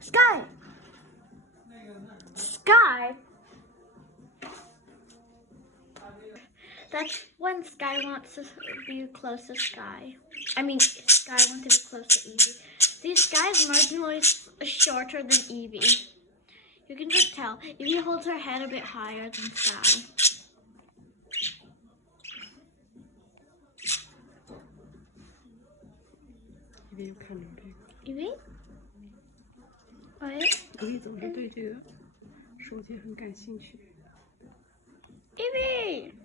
Sky. Sky. That's when Sky wants to be close to Sky. I mean, Sky wants to be close to Evie. See, Sky is marginally shorter than Evie. You can just tell. Evie holds her head a bit higher than Sky. Evie 看着这个。Evie？ 喂Evie 总是对这个手机很感兴趣。Evie！Evie！